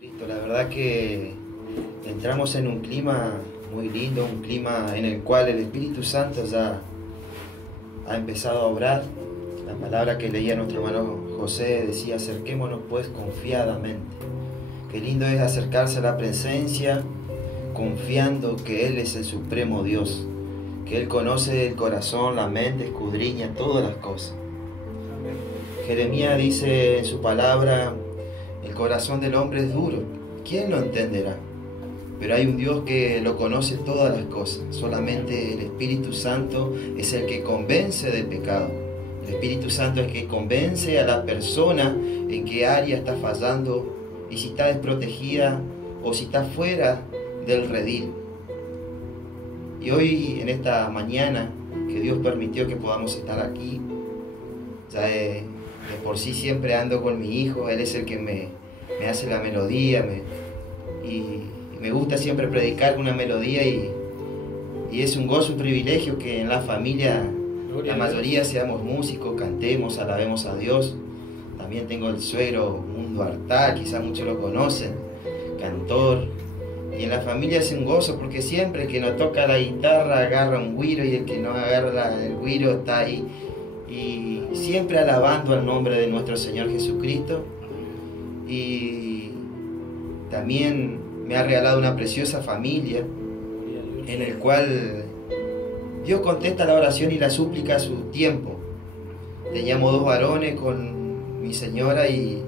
La verdad que entramos en un clima muy lindo, un clima en el cual el Espíritu Santo ya ha empezado a obrar. La palabra que leía nuestro hermano José decía: acerquémonos pues confiadamente. Qué lindo es acercarse a la presencia confiando que Él es el supremo Dios, que Él conoce el corazón, la mente, escudriña todas las cosas. Jeremías dice en su palabra: el corazón del hombre es duro, ¿quién lo entenderá? Pero hay un Dios que lo conoce todas las cosas. Solamente el Espíritu Santo es el que convence de pecado. El Espíritu Santo es el que convence a la persona en qué área está fallando y si está desprotegida o si está fuera del redil. Y hoy, en esta mañana que Dios permitió que podamos estar aquí, ya de por sí siempre ando con mi hijo. Él es el que me hace la melodía, y me gusta siempre predicar una melodía, y es un gozo, un privilegio que en la familia la mayoría seamos músicos, cantemos, alabemos a Dios. También tengo el suegro Mundo Artá, quizás muchos lo conocen, cantor, y en la familia es un gozo porque siempre el que no toca la guitarra agarra un güiro, y el que no agarra el güiro está ahí, y siempre alabando al nombre de nuestro Señor Jesucristo. Y también me ha regalado una preciosa familia en el cual Dios contesta la oración y la súplica a su tiempo. Teníamos 2 varones con mi señora, y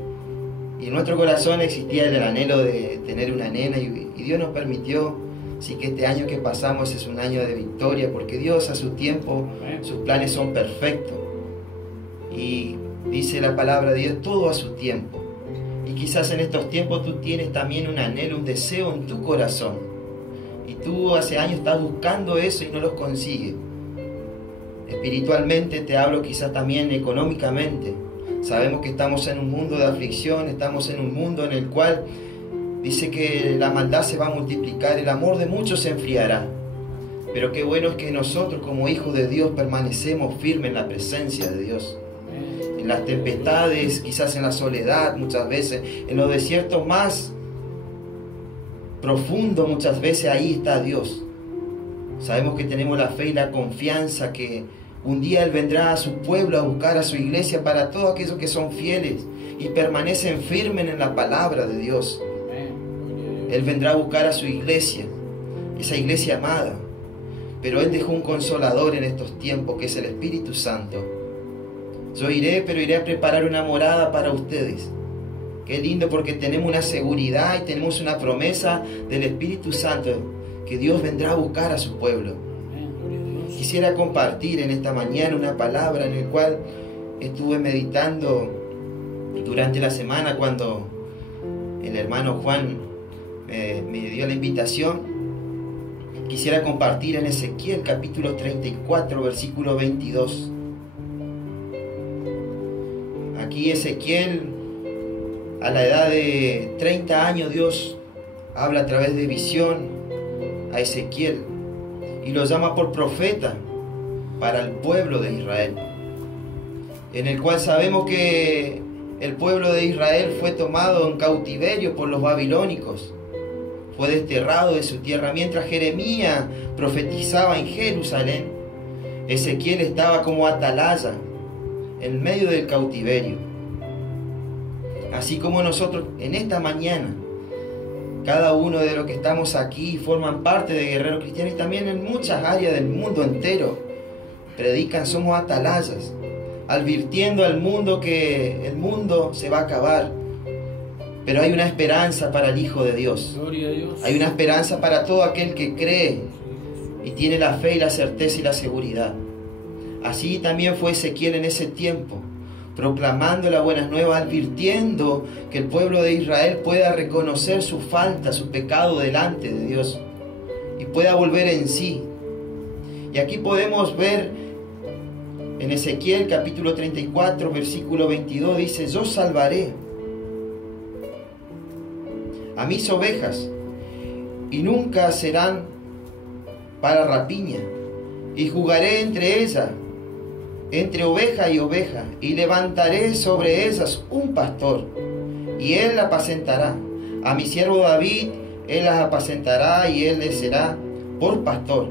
en nuestro corazón existía el anhelo de tener una nena, y Dios nos permitió. Así que este año que pasamos es un año de victoria, porque Dios a su tiempo, sus planes son perfectos. Y dice la palabra de Dios: todo a su tiempo. Y quizás en estos tiempos tú tienes también un anhelo, un deseo en tu corazón, y tú hace años estás buscando eso y no lo consigues. Espiritualmente te hablo, quizás también económicamente. Sabemos que estamos en un mundo de aflicción, estamos en un mundo en el cual dice que la maldad se va a multiplicar, el amor de muchos se enfriará. Pero qué bueno es que nosotros como hijos de Dios permanecemos firmes en la presencia de Dios. En las tempestades, quizás en la soledad, muchas veces, en los desiertos más profundos, muchas veces ahí está Dios. Sabemos que tenemos la fe y la confianza que un día Él vendrá a su pueblo a buscar a su iglesia, para todos aquellos que son fieles y permanecen firmes en la palabra de Dios. Él vendrá a buscar a su iglesia, esa iglesia amada. Pero Él dejó un consolador en estos tiempos, que es el Espíritu Santo. Yo iré, pero iré a preparar una morada para ustedes. Qué lindo, porque tenemos una seguridad y tenemos una promesa del Espíritu Santo, que Dios vendrá a buscar a su pueblo. Quisiera compartir en esta mañana una palabra en la cual estuve meditando durante la semana, cuando el hermano Juan me dio la invitación. Quisiera compartir en Ezequiel capítulo 34, versículo 22. Aquí Ezequiel, a la edad de 30 años, Dios habla a través de visión a Ezequiel y lo llama por profeta para el pueblo de Israel, en el cual sabemos que el pueblo de Israel fue tomado en cautiverio por los babilónicos, fue desterrado de su tierra. Mientras Jeremías profetizaba en Jerusalén, Ezequiel estaba como atalaya en medio del cautiverio. Así como nosotros en esta mañana, cada uno de los que estamos aquí forman parte de Guerreros Cristianos, y también en muchas áreas del mundo entero predican, somos atalayas, advirtiendo al mundo que el mundo se va a acabar, pero hay una esperanza para el Hijo de Dios. Gloria a Dios. Hay una esperanza para todo aquel que cree y tiene la fe y la certeza y la seguridad. Así también fue Ezequiel en ese tiempo, proclamando las buenas nuevas, advirtiendo que el pueblo de Israel pueda reconocer su falta, su pecado delante de Dios, y pueda volver en sí. Y aquí podemos ver en Ezequiel capítulo 34, versículo 22, dice: yo salvaré a mis ovejas, y nunca serán para rapiña, y jugaré entre ellas, entre oveja y oveja, y levantaré sobre ellas un pastor, y él la apacentará. A mi siervo David, él las apacentará y él les será por pastor.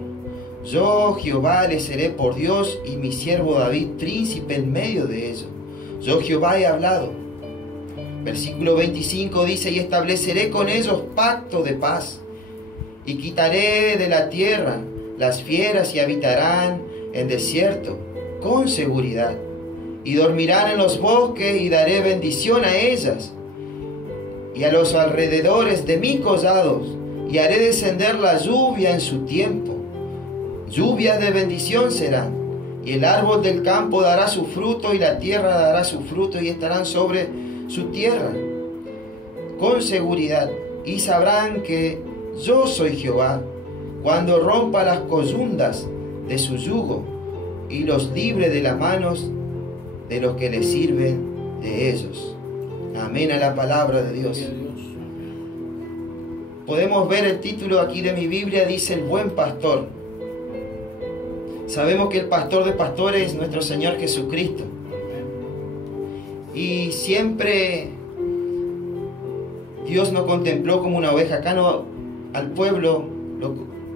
Yo, Jehová, le seré por Dios y mi siervo David, príncipe en medio de ellos. Yo, Jehová, he hablado. Versículo 25 dice, y estableceré con ellos pacto de paz, y quitaré de la tierra las fieras y habitarán en desierto con seguridad, y dormirán en los bosques y daré bendición a ellas y a los alrededores de mis collados, y haré descender la lluvia en su tiempo. Lluvias de bendición serán, y el árbol del campo dará su fruto, y la tierra dará su fruto, y estarán sobre su tierra con seguridad, y sabrán que yo soy Jehová, cuando rompa las coyundas de su yugo, y los libre de las manos de los que les sirven de ellos. Amén a la palabra de Dios. Podemos ver el título aquí de mi Biblia, dice el buen pastor. Sabemos que el pastor de pastores es nuestro Señor Jesucristo. Y siempre Dios nos contempló como una oveja. Acá no, al pueblo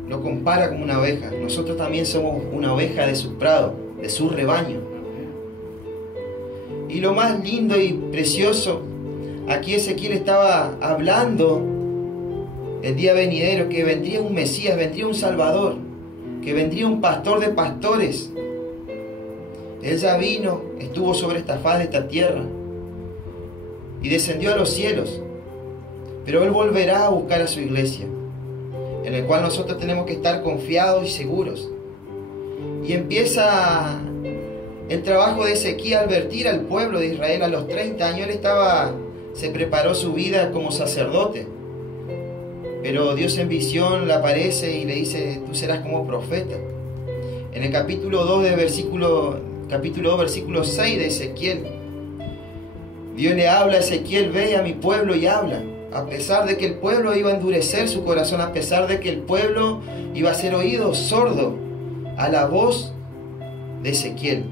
lo compara como una oveja. Nosotros también somos una oveja de su prado, de su rebaño. Y lo más lindo y precioso, aquí Ezequiel estaba hablando el día venidero, que vendría un Mesías, vendría un Salvador, que vendría un pastor de pastores. Él ya vino, estuvo sobre esta faz de esta tierra y descendió a los cielos, pero Él volverá a buscar a su iglesia, en el cual nosotros tenemos que estar confiados y seguros. Y empieza el trabajo de Ezequiel al advertir al pueblo de Israel. A los 30 años él se preparó su vida como sacerdote, pero Dios en visión le aparece y le dice, tú serás como profeta. En el capítulo 2 versículo 6 de Ezequiel, Dios le habla a Ezequiel, ve a mi pueblo y habla. A pesar de que el pueblo iba a endurecer su corazón, a pesar de que el pueblo iba a ser oído sordo a la voz de Ezequiel.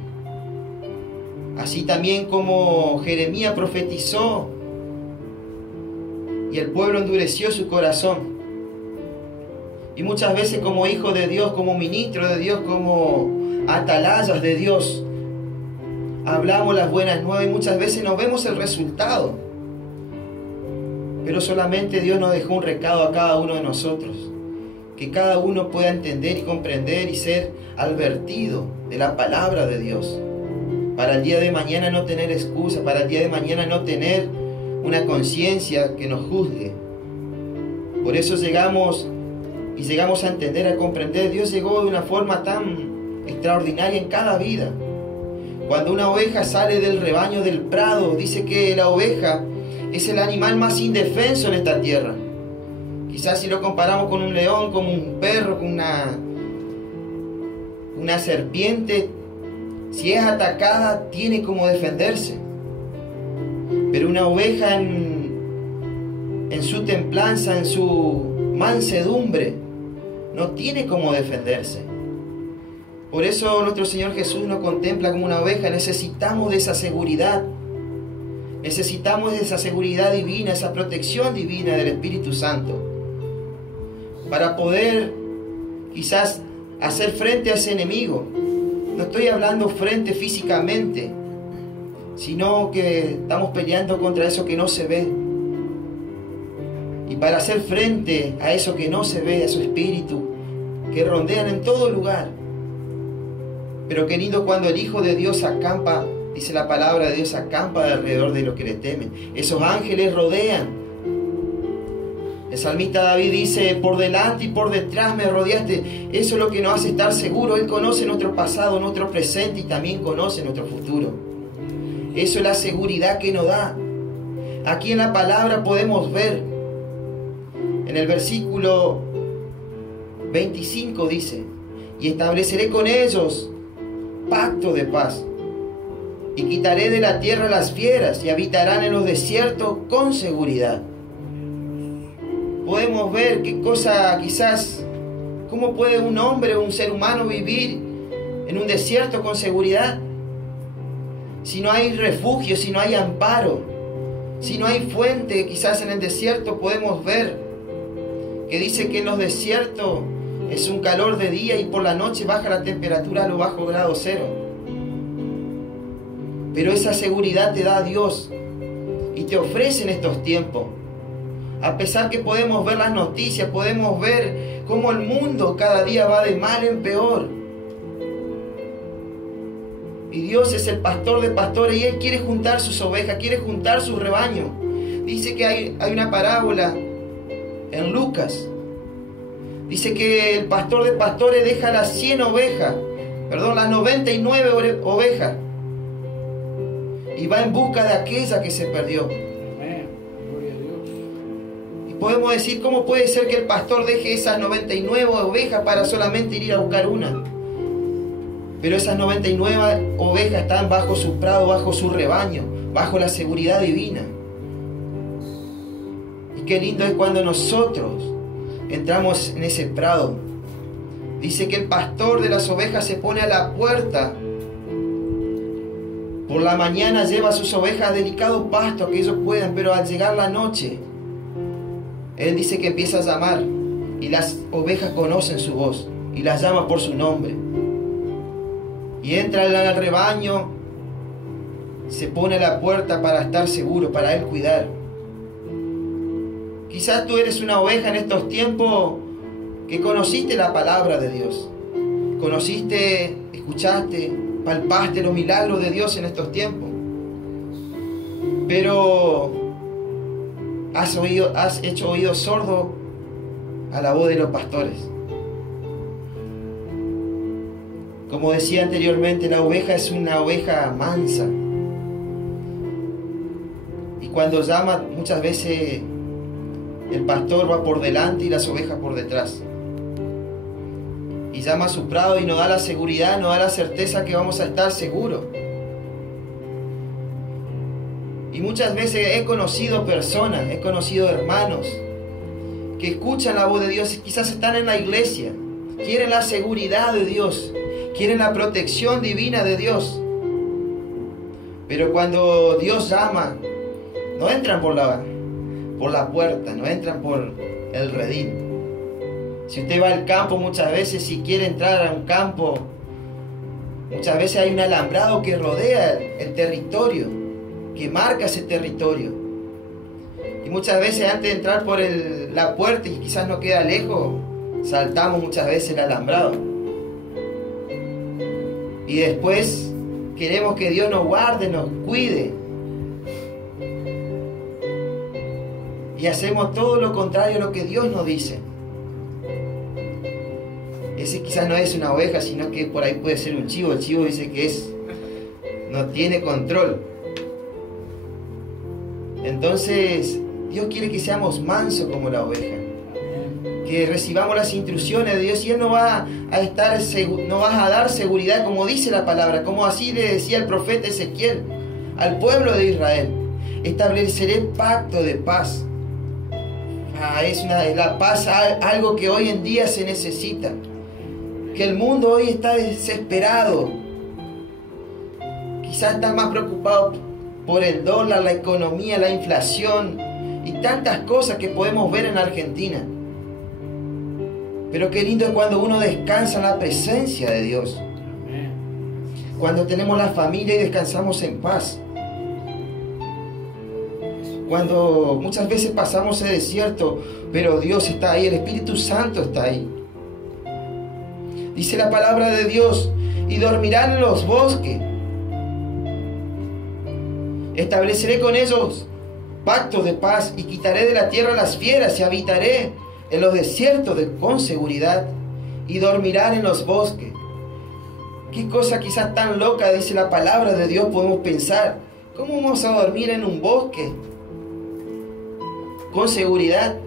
Así también como Jeremías profetizó y el pueblo endureció su corazón. Y muchas veces como hijos de Dios, como ministros de Dios, como atalayas de Dios, hablamos las buenas nuevas y muchas veces no vemos el resultado. Pero solamente Dios nos dejó un recado a cada uno de nosotros, que cada uno pueda entender y comprender y ser advertido de la palabra de Dios, para el día de mañana no tener excusa, para el día de mañana no tener una conciencia que nos juzgue. Por eso llegamos a entender, a comprender. Dios llegó de una forma tan extraordinaria en cada vida. Cuando una oveja sale del rebaño del prado, dice que la oveja es el animal más indefenso en esta tierra. Quizás si lo comparamos con un león, con un perro, con una serpiente, si es atacada tiene como defenderse. Pero una oveja en su templanza, en su mansedumbre, no tiene como defenderse. Por eso nuestro Señor Jesús nos contempla como una oveja. Necesitamos de esa seguridad. Necesitamos de esa seguridad divina, esa protección divina del Espíritu Santo, para poder quizás hacer frente a ese enemigo. No estoy hablando frente físicamente, sino que estamos peleando contra eso que no se ve. Y para hacer frente a eso que no se ve, a esos espíritus que rondean en todo lugar. Pero querido, cuando el Hijo de Dios acampa, dice la palabra de Dios, acampa alrededor de los que le temen. Esos ángeles rodean. El salmista David dice, por delante y por detrás me rodeaste. Eso es lo que nos hace estar seguros. Él conoce nuestro pasado, nuestro presente y también conoce nuestro futuro. Eso es la seguridad que nos da. Aquí en la palabra podemos ver, en el versículo 25 dice, y estableceré con ellos pacto de paz, y quitaré de la tierra las fieras, y habitarán en los desiertos con seguridad. Podemos ver qué cosa, quizás, cómo puede un hombre o un ser humano vivir en un desierto con seguridad, si no hay refugio, si no hay amparo, Si no hay fuente, quizás en el desierto podemos ver que dice que en los desiertos es un calor de día y por la noche baja la temperatura a lo bajo grado cero. Pero esa seguridad te da Dios y te ofrece en estos tiempos. A pesar que podemos ver las noticias, podemos ver cómo el mundo cada día va de mal en peor. Y Dios es el pastor de pastores y Él quiere juntar sus ovejas, quiere juntar su rebaño. Dice que hay una parábola en Lucas. Dice que el pastor de pastores deja las 99 ovejas. Y va en busca de aquella que se perdió. Amén. Gloria a Dios. Y podemos decir, ¿cómo puede ser que el pastor deje esas 99 ovejas para solamente ir a buscar una? Pero esas 99 ovejas están bajo su prado, bajo su rebaño, bajo la seguridad divina. Y qué lindo es cuando nosotros entramos en ese prado. Dice que el pastor de las ovejas se pone a la puerta. Por la mañana lleva a sus ovejas a delicado pasto, que ellos puedan, pero al llegar la noche, Él dice que empieza a llamar y las ovejas conocen su voz y las llama por su nombre. Y entra al rebaño, se pone a la puerta para estar seguro, para Él cuidar. Quizás tú eres una oveja en estos tiempos que conociste la palabra de Dios. Conociste, escuchaste, palpaste los milagros de Dios en estos tiempos. Pero has hecho oído sordo a la voz de los pastores. Como decía anteriormente, la oveja es una oveja mansa. Y cuando llama, muchas veces el pastor va por delante y las ovejas por detrás. Y llama a su prado y nos da la seguridad, nos da la certeza que vamos a estar seguros. Y muchas veces he conocido personas, he conocido hermanos que escuchan la voz de Dios y quizás están en la iglesia, quieren la seguridad de Dios, quieren la protección divina de Dios. Pero cuando Dios llama, no entran por la puerta, no entran por el redil. Si usted va al campo muchas veces, si quiere entrar a un campo, muchas veces hay un alambrado que rodea el territorio, que marca ese territorio. Y muchas veces antes de entrar por la puerta, y quizás no queda lejos, saltamos muchas veces el alambrado. Y después queremos que Dios nos guarde, nos cuide. Y hacemos todo lo contrario a lo que Dios nos dice. Ese quizás no es una oveja, sino que por ahí puede ser un chivo. El chivo dice que no tiene control. Entonces, Dios quiere que seamos mansos como la oveja. Que recibamos las instrucciones de Dios y Él nos va a dar seguridad, como dice la palabra, como así le decía el profeta Ezequiel al pueblo de Israel: estableceré pacto de paz. Es la paz, algo que hoy en día se necesita. Que el mundo hoy está desesperado. Quizás está más preocupado por el dólar, la economía, la inflación y tantas cosas que podemos ver en Argentina. Pero qué lindo es cuando uno descansa en la presencia de Dios. Cuando tenemos la familia y descansamos en paz. Cuando muchas veces pasamos el desierto, pero Dios está ahí, el Espíritu Santo está ahí. Dice la palabra de Dios: y dormirán en los bosques. Estableceré con ellos pactos de paz y quitaré de la tierra las fieras y habitaré en los desiertos con seguridad y dormirán en los bosques. Qué cosa quizás tan loca, dice la palabra de Dios, podemos pensar. ¿Cómo vamos a dormir en un bosque? Con seguridad.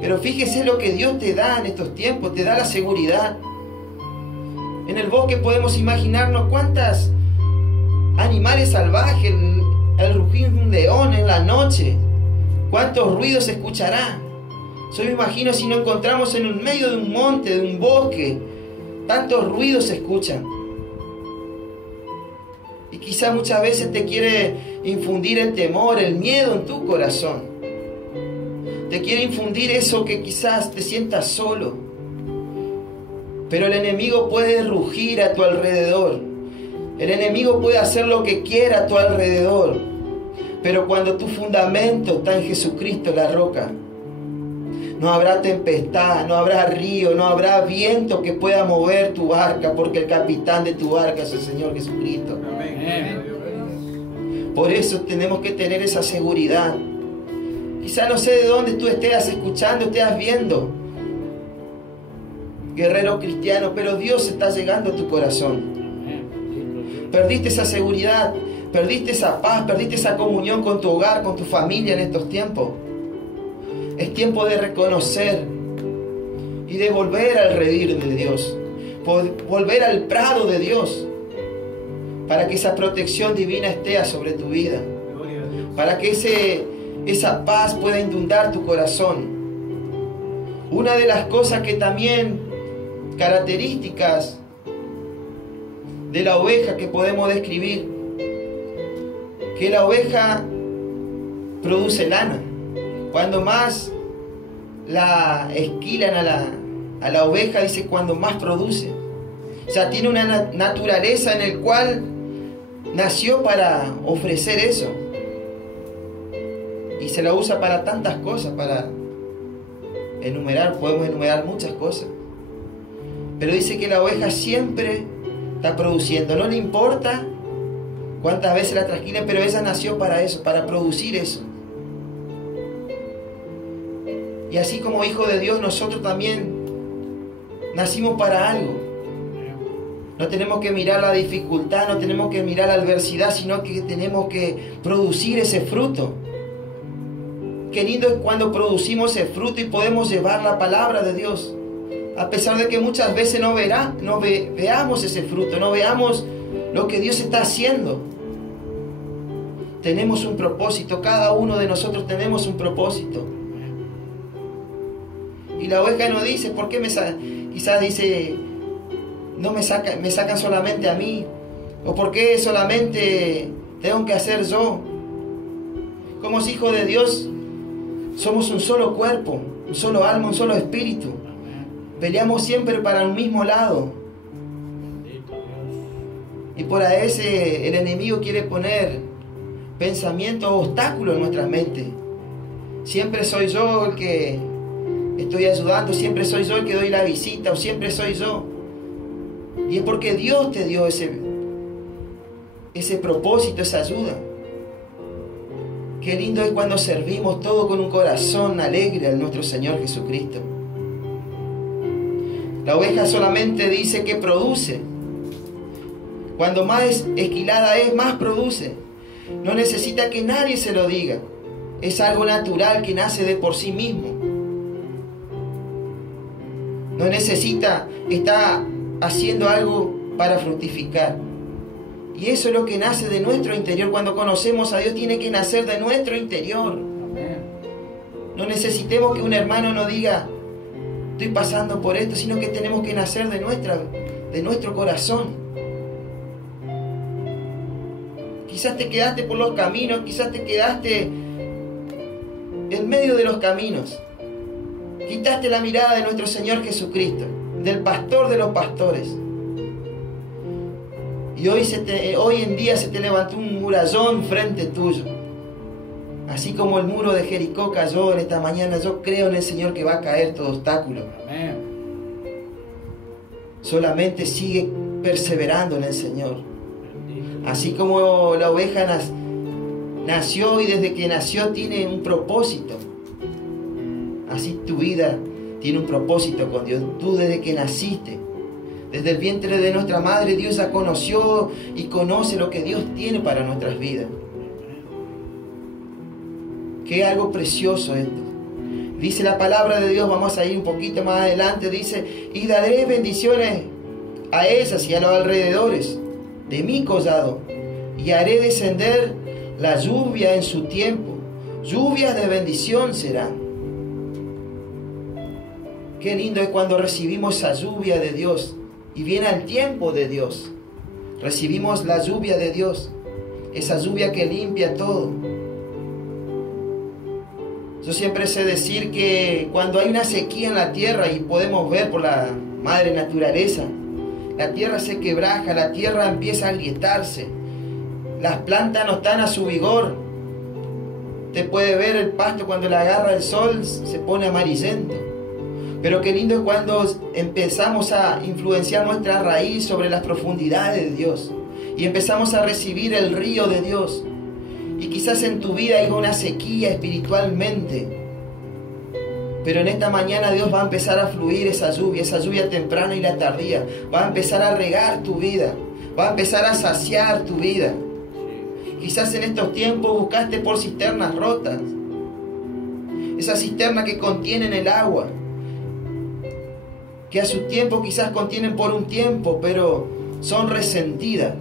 Pero fíjese lo que Dios te da en estos tiempos, te da la seguridad. En el bosque podemos imaginarnos cuántos animales salvajes, el rugir de un león en la noche, cuántos ruidos se escuchará. Yo me imagino si nos encontramos en medio de un monte, de un bosque, tantos ruidos se escuchan. Y Quizá muchas veces te quiere infundir el temor, el miedo en tu corazón. Te quiere infundir eso que quizás te sientas solo. Pero el enemigo puede rugir a tu alrededor. El enemigo puede hacer lo que quiera a tu alrededor. Pero cuando tu fundamento está en Jesucristo, la roca, no habrá tempestad, no habrá río, no habrá viento que pueda mover tu barca, porque el capitán de tu barca es el Señor Jesucristo. Por eso tenemos que tener esa seguridad. Quizá no sé de dónde tú estés escuchando, estés viendo, guerrero cristiano, pero Dios está llegando a tu corazón. Perdiste esa seguridad, perdiste esa paz, perdiste esa comunión con tu hogar, con tu familia en estos tiempos. Es tiempo de reconocer y de volver al redil de Dios, volver al prado de Dios, para que esa protección divina esté sobre tu vida, para que esa paz pueda inundar tu corazón. Una de las cosas que también características de la oveja que podemos describir, que la oveja produce lana. Cuando más la esquilan a la oveja, dice cuando más produce. O sea, tiene una naturaleza en el cual nació para ofrecer eso. Y se la usa para tantas cosas, para enumerar, podemos enumerar muchas cosas. Pero dice que la oveja siempre está produciendo. No le importa cuántas veces la trasquilen, pero ella nació para eso, para producir eso. Y así como hijo de Dios, nosotros también nacimos para algo. No tenemos que mirar la dificultad, no tenemos que mirar la adversidad, sino que tenemos que producir ese fruto. Qué lindo es cuando producimos ese fruto y podemos llevar la palabra de Dios. A pesar de que muchas veces no veamos ese fruto, no veamos lo que Dios está haciendo. Tenemos un propósito, cada uno de nosotros tenemos un propósito. Y la oveja no dice, ¿por qué quizás dice, no me sacan solamente a mí? ¿O por qué solamente tengo que hacer yo? Como hijos de Dios, somos un solo cuerpo, un solo alma, un solo espíritu. Peleamos siempre para un mismo lado. Y por ese el enemigo quiere poner pensamientos, obstáculos en nuestra mente. Siempre soy yo el que estoy ayudando, siempre soy yo el que doy la visita, o siempre soy yo. Y es porque Dios te dio ese propósito, esa ayuda. Qué lindo es cuando servimos todo con un corazón alegre a nuestro Señor Jesucristo. La oveja solamente dice que produce. Cuando más esquilada es, más produce. No necesita que nadie se lo diga. Es algo natural que nace de por sí mismo. No necesita estar haciendo algo para fructificar. Y eso es lo que nace de nuestro interior. Cuando conocemos a Dios, tiene que nacer de nuestro interior. No necesitemos que un hermano nos diga, estoy pasando por esto, sino que tenemos que nacer de nuestro corazón. Quizás te quedaste por los caminos, quizás te quedaste en medio de los caminos. Quitaste la mirada de nuestro Señor Jesucristo, del pastor de los pastores. Y hoy en día se te levantó un murallón frente tuyo. Así como el muro de Jericó cayó en esta mañana, yo creo en el Señor que va a caer todo obstáculo. Amén. Solamente sigue perseverando en el Señor. Así como la oveja nació y desde que nació tiene un propósito. Así tu vida tiene un propósito con Dios. Tú desde que naciste, desde el vientre de nuestra madre, Dios ya conoció y conoce lo que Dios tiene para nuestras vidas. Qué algo precioso esto. Dice la palabra de Dios, vamos a ir un poquito más adelante, dice, y daré bendiciones a esas y a los alrededores de mi collado, y haré descender la lluvia en su tiempo. Lluvias de bendición serán. Qué lindo es cuando recibimos esa lluvia de Dios y viene al tiempo de Dios. recibimos la lluvia de Dios, esa lluvia que limpia todo. Yo siempre sé decir que cuando hay una sequía en la tierra, y podemos ver por la madre naturaleza, la tierra se quebraja, la tierra empieza a agrietarse, las plantas no están a su vigor. Usted puede ver el pasto cuando le agarra el sol, se pone amarillento. Pero qué lindo es cuando empezamos a influenciar nuestra raíz sobre las profundidades de Dios y empezamos a recibir el río de Dios. Y quizás en tu vida hay una sequía espiritualmente, pero en esta mañana Dios va a empezar a fluir esa lluvia temprana y la tardía. Va a empezar a regar tu vida, va a empezar a saciar tu vida. Quizás en estos tiempos buscaste por cisternas rotas, esas cisternas que contienen el agua, que a su tiempo quizás contienen por un tiempo, pero son resentidas.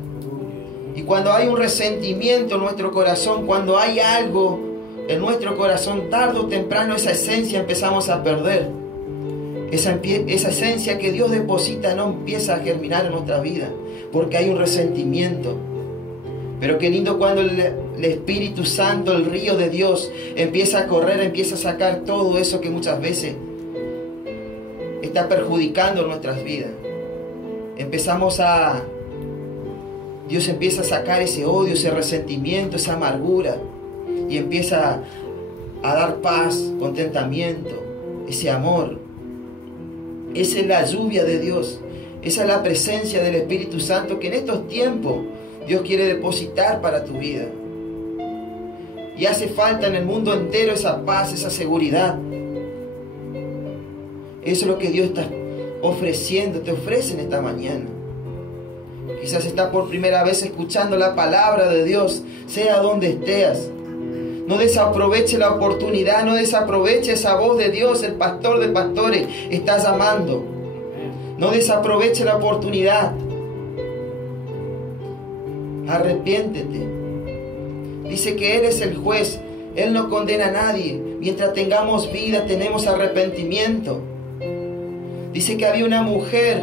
Y cuando hay un resentimiento en nuestro corazón, cuando hay algo en nuestro corazón, tarde o temprano esa esencia empezamos a perder. Esa esencia que Dios deposita no empieza a germinar en nuestra vida, porque hay un resentimiento. Pero qué lindo cuando el Espíritu Santo, el río de Dios, empieza a correr, empieza a sacar todo eso que muchas veces está perjudicando nuestras vidas. Dios empieza a sacar ese odio, ese resentimiento, esa amargura, y empieza a dar paz, contentamiento, ese amor. Esa es la lluvia de Dios, esa es la presencia del Espíritu Santo que en estos tiempos Dios quiere depositar para tu vida. Y hace falta en el mundo entero esa paz, esa seguridad. Eso es lo que Dios está ofreciendo, te ofrece en esta mañana. Quizás estás por primera vez escuchando la palabra de Dios, sea donde estés. No desaproveche la oportunidad, no desaproveche esa voz de Dios, el pastor de pastores está llamando. No desaproveche la oportunidad. Arrepiéntete. Dice que Él es el juez, Él no condena a nadie. Mientras tengamos vida, tenemos arrepentimiento. Dice que había una mujer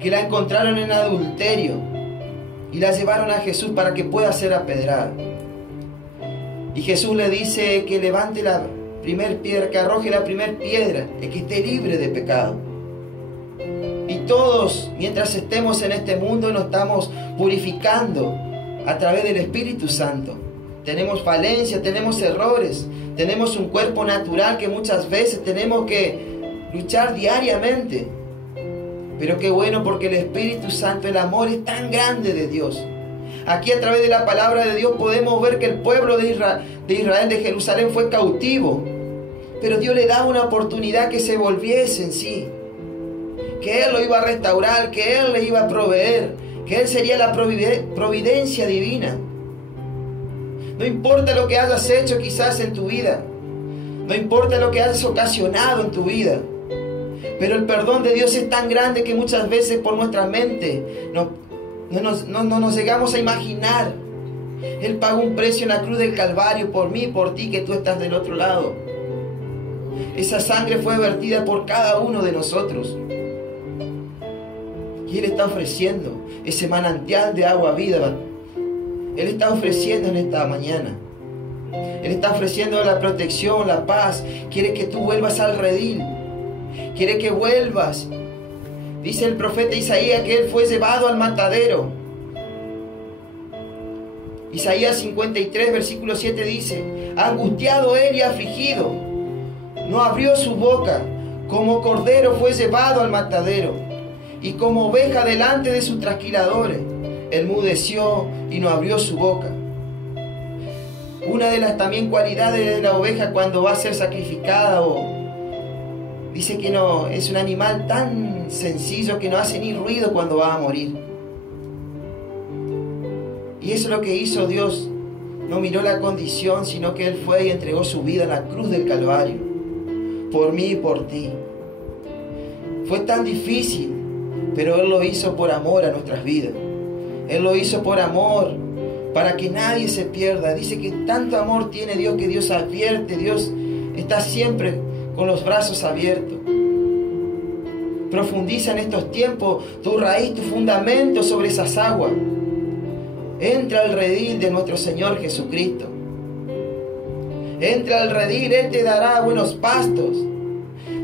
que la encontraron en adulterio y la llevaron a Jesús para que pueda ser apedrada. Y Jesús le dice que levante la primer piedra, que arroje la primer piedra, el que esté libre de pecado. Y todos, mientras estemos en este mundo, nos estamos purificando a través del Espíritu Santo. Tenemos falencias, tenemos errores, tenemos un cuerpo natural que muchas veces tenemos que luchar diariamente. Pero qué bueno, porque el Espíritu Santo, el amor es tan grande de Dios. Aquí a través de la palabra de Dios podemos ver que el pueblo de Israel, de Jerusalén, fue cautivo. Pero Dios le daba una oportunidad que se volviese en sí. Que Él lo iba a restaurar, que Él le iba a proveer, que Él sería la providencia divina. No importa lo que hayas hecho quizás en tu vida. No importa lo que hayas ocasionado en tu vida. Pero el perdón de Dios es tan grande que muchas veces por nuestra mente no nos llegamos a imaginar. Él pagó un precio en la cruz del Calvario por mí y por ti, que tú estás del otro lado. Esa sangre fue vertida por cada uno de nosotros. Y Él está ofreciendo ese manantial de agua viva. Él está ofreciendo en esta mañana. Él está ofreciendo la protección, la paz. Quiere que tú vuelvas al redil. Quiere que vuelvas. Dice el profeta Isaías que Él fue llevado al matadero. Isaías 53, versículo 7 dice: angustiado Él y afligido, no abrió su boca. Como cordero fue llevado al matadero, y como oveja delante de sus trasquiladores, enmudeció y no abrió su boca. Una de las también cualidades de la oveja cuando va a ser sacrificada, dice que no, es un animal tan sencillo que no hace ni ruido cuando va a morir. Y eso es lo que hizo Dios. No miró la condición, sino que Él fue y entregó su vida en la cruz del Calvario, por mí y por ti. Fue tan difícil, pero Él lo hizo por amor a nuestras vidas. Él lo hizo por amor, para que nadie se pierda. Dice que tanto amor tiene Dios, que Dios advierte, Dios está siempre con los brazos abiertos. Profundiza en estos tiempos tu raíz, tu fundamento sobre esas aguas. Entra al redil de nuestro Señor Jesucristo. Entra al redil, Él te dará buenos pastos.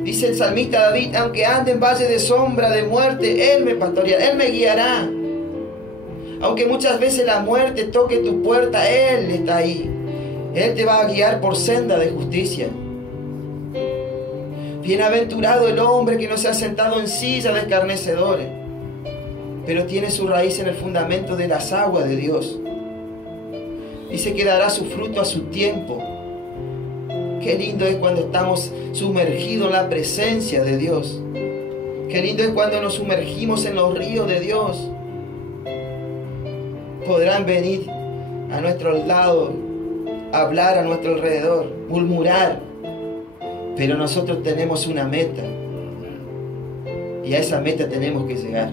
Dice el salmista David, aunque ande en valle de sombra de muerte, Él me pastoreará, Él me guiará. Aunque muchas veces la muerte toque tu puerta, Él está ahí. Él te va a guiar por senda de justicia. Bienaventurado el hombre que no se ha sentado en silla de escarnecedores, pero tiene su raíz en el fundamento de las aguas de Dios. Dice que dará su fruto a su tiempo. Qué lindo es cuando estamos sumergidos en la presencia de Dios. Qué lindo es cuando nos sumergimos en los ríos de Dios. Podrán venir a nuestro lado, hablar a nuestro alrededor, murmurar, pero nosotros tenemos una meta. Y a esa meta tenemos que llegar.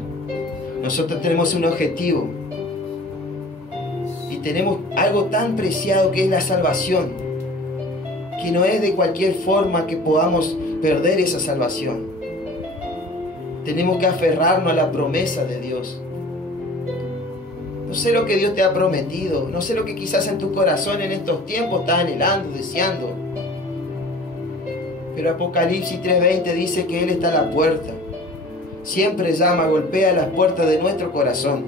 Nosotros tenemos un objetivo. Y tenemos algo tan preciado que es la salvación. Que no es de cualquier forma que podamos perder esa salvación. Tenemos que aferrarnos a la promesa de Dios. No sé lo que Dios te ha prometido. No sé lo que quizás en tu corazón en estos tiempos estás anhelando, deseando. Pero Apocalipsis 3:20 dice que Él está a la puerta. Siempre llama, golpea las puertas de nuestro corazón.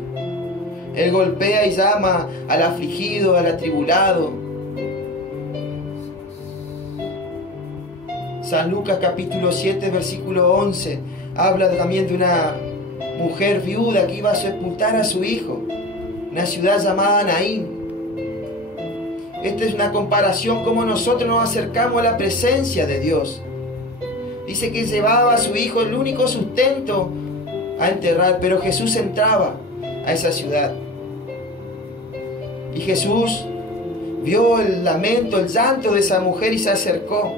Él golpea y llama al afligido, al atribulado. San Lucas capítulo 7 versículo 11 habla también de una mujer viuda que iba a sepultar a su hijo, una ciudad llamada Naín. Esta es una comparación como nosotros nos acercamos a la presencia de Dios. Dice que llevaba a su hijo, el único sustento, a enterrar, pero Jesús entraba a esa ciudad. Y Jesús vio el lamento, el llanto de esa mujer y se acercó.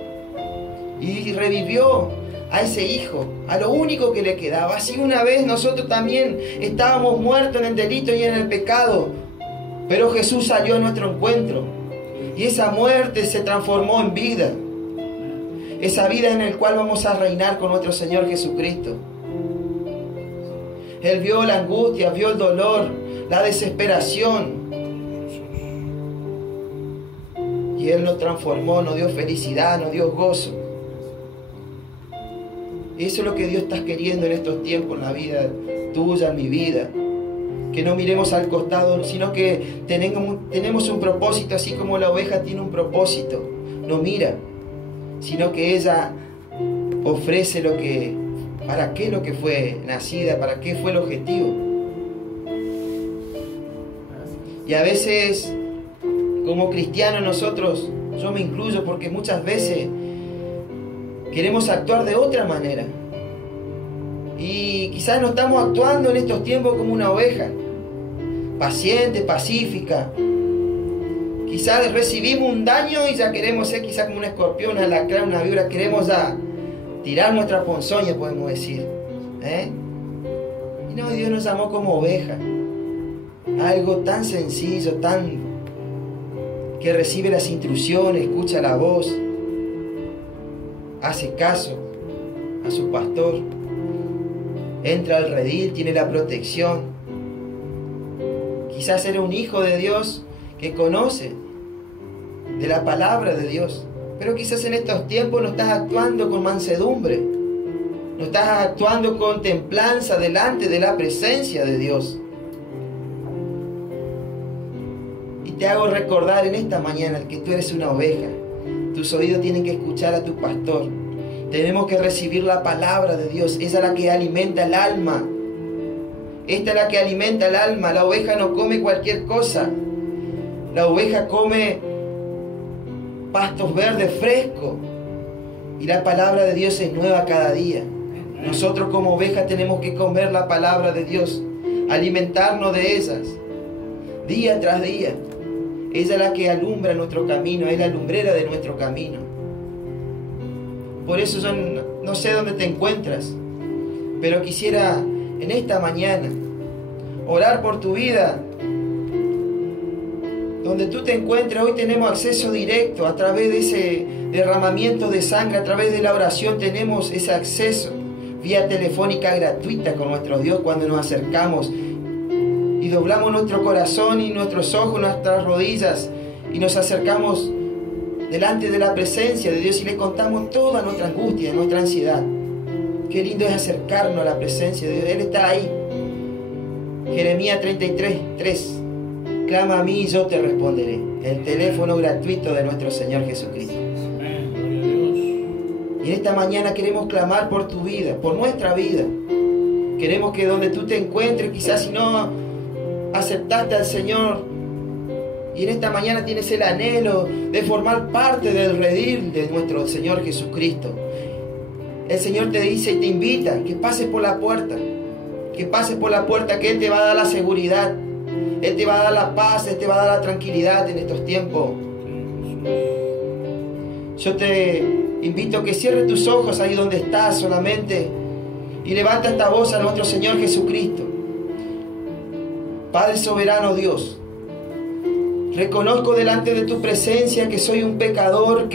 Y revivió a ese hijo, a lo único que le quedaba. Así una vez nosotros también estábamos muertos en el delito y en el pecado, pero Jesús salió a nuestro encuentro y esa muerte se transformó en vida. Esa vida en la cual vamos a reinar con nuestro Señor Jesucristo. Él vio la angustia, vio el dolor, la desesperación. Y Él nos transformó, nos dio felicidad, nos dio gozo. Eso es lo que Dios está queriendo en estos tiempos, en la vida tuya, en mi vida. Que no miremos al costado, sino que tenemos un propósito, así como la oveja tiene un propósito. No mira, sino que ella ofrece para qué lo que fue nacida, para qué fue el objetivo. Y a veces, como cristianos nosotros, yo me incluyo porque muchas veces queremos actuar de otra manera. Y quizás no estamos actuando en estos tiempos como una oveja, paciente, pacífica. Quizás recibimos un daño y ya queremos ser quizás como un escorpión, un alacrán, una víbora. Queremos ya tirar nuestra ponzoña, podemos decir. Y no, Dios nos llamó como oveja. Algo tan sencillo, que recibe las instrucciones, escucha la voz, hace caso a su pastor, entra al redil, tiene la protección. Quizás eres un hijo de Dios que conoce de la palabra de Dios, pero quizás en estos tiempos no estás actuando con mansedumbre, no estás actuando con templanza delante de la presencia de Dios. Y te hago recordar en esta mañana que tú eres una oveja. Tus oídos tienen que escuchar a tu pastor. Tenemos que recibir la palabra de Dios. Esa es la que alimenta el alma. Esta es la que alimenta el alma. La oveja no come cualquier cosa. La oveja come pastos verdes frescos. Y la palabra de Dios es nueva cada día. Nosotros como ovejas tenemos que comer la palabra de Dios. Alimentarnos de ellas. Día tras día. Ella es la que alumbra nuestro camino, es la lumbrera de nuestro camino. Por eso yo no sé dónde te encuentras, pero quisiera en esta mañana orar por tu vida. Donde tú te encuentres, hoy tenemos acceso directo a través de ese derramamiento de sangre, a través de la oración tenemos ese acceso. vía telefónica gratuita con nuestro Dios cuando nos acercamos y doblamos nuestro corazón y nuestros ojos, nuestras rodillas y nos acercamos delante de la presencia de Dios y le contamos toda nuestra angustia, nuestra ansiedad. Qué lindo es acercarnos a la presencia de Dios. Él está ahí. Jeremías 33:3. Clama a mí y yo te responderé. El teléfono gratuito de nuestro Señor Jesucristo. Amén. Gloria a Dios. Y en esta mañana queremos clamar por tu vida, por nuestra vida. Queremos que donde tú te encuentres, quizás si no aceptaste al Señor, y en esta mañana tienes el anhelo de formar parte del redil de nuestro Señor Jesucristo. El Señor te dice y te invita que pases por la puerta. Que pases por la puerta, que Él te va a dar la seguridad. Él te va a dar la paz, Él te va a dar la tranquilidad en estos tiempos. Yo te invito a que cierres tus ojos ahí donde estás solamente y levanta esta voz a nuestro Señor Jesucristo. Padre soberano Dios, reconozco delante de tu presencia que soy un pecador, que